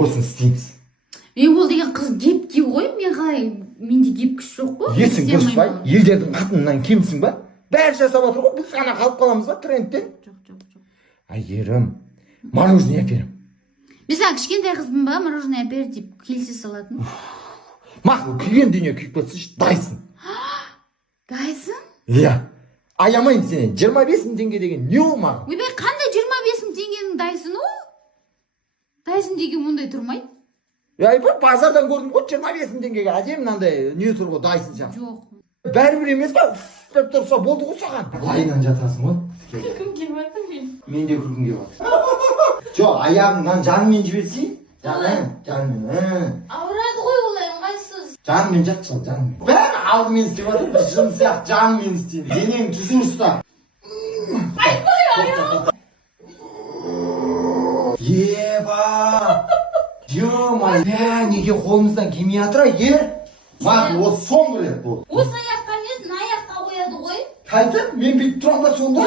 Болсын істейміз. Мен ол деген қыз кепке ғой, мен қалай, менде кеп күш жоқ қой. Есің дұрыс па? Елдердің қатынынан кемсің ба? Бәрі жасап отыр ғой, біз ғана қалып қаламыз ба трендтен? Жоқ. Әйгерім, мороженое әперем. Мен саған кішкентай қызбын ба, мороженое әпер деп келсе салатын. Мақұл, күйген дүние күйіп кетсінші, дайсың. Дайсың? Иә. Аямайын сені, 25 мың теңге деген не ол маған? Ойбай, қандай 25 мың теңгенің дайсын о? Дайсын деген мұндай тұрмайды. Бір базардан көрдім ғой, 25 мың теңгеге әдем мынандай не тұр ғой, дайсын сен. Жоқ. Бәрібір емес па? Деп тұрса болды ғой саған. Лайынан жатасың ғой. Күлкім келіп жатыр мен. Мен де күлкім келіп жатыр. Жоқ, аяғыңнан жанымен жіберсей. Жанымен. Ауырады ғой олай, ыңғайсыз. Жанымен жатшы, жанымен. Бәрі алдымен істеп жатыр, біз жын сияқты жанымен істейміз. Денең түзу ұста. Еба! Ё-май, неге қолымыздан келмей жатыр, ер? Мақұл, осы соңғы рет болды. Осы аяққа несін аяққа қояды ғой? Қайтып, мен бүйтіп тұрамын да сонда.